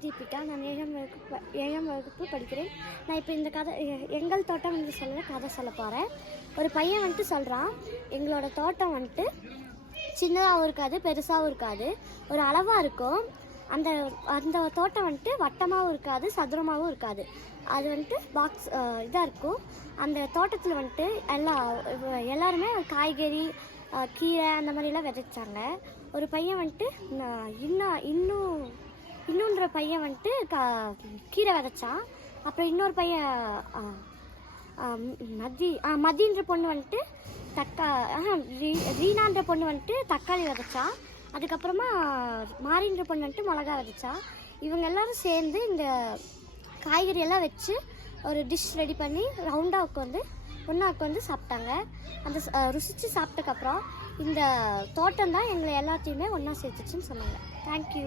பேர் தீபிகா. நான் ஏழாம் வகுப்பு ஏழாம் வகுப்பு படிக்கிறேன். நான் இப்போ இந்த கதை எ- எங்கள் தோட்டம் வந்து சொல்ல கதை சொல்ல போகிறேன் ஒரு பையன் வந்துட்டு சொல்கிறான் எங்களோட தோட்டம் வந்துட்டு சின்னதாகவும் இருக்காது பெருசாகவும் இருக்காது ஒரு அளவாக இருக்கும். அந்த அந்த தோட்டம் வந்துட்டு வட்டமாகவும் இருக்காது சதுரமாகவும் இருக்காது அது வந்துட்டு பாக்ஸ் இதாக இருக்கும். அந்த தோட்டத்தில் வந்துட்டு எல்லா எல்லாருமே காய்கறி கீரை அந்த மாதிரிலாம் விதைச்சாங்க. ஒரு பையன் வந்துட்டு நான் இன்னும் இன்னும் இன்னொன்ற பையன் வந்துட்டு கா கீரை விதைச்சான். அப்புறம் இன்னொரு பையன் மதி ஆ மதின்ற பொண்ணு வந்துட்டு தக்கா ரீ- ரீனான்ற பொண்ணு வந்துட்டு தக்காளி விதைச்சா அதுக்கப்புறமா மாரின்ற பொண்ணு வந்துட்டு மிளகா விதைச்சா இவங்க எல்லாரும் சேர்ந்து இந்த காய்கறி எல்லாம் வச்சு ஒரு டிஷ் ரெடி பண்ணி ரவுண்டாக உட்காந்து ஒன்றா உட்காந்து சாப்பிட்டாங்க. அந்த ருசித்து சாப்பிட்டக்கப்புறம் இந்த தோட்டம் தான் எங்களை எல்லாத்தையுமே ஒன்றா சேர்த்துச்சுன்னு சொன்னாங்க. தேங்க்யூ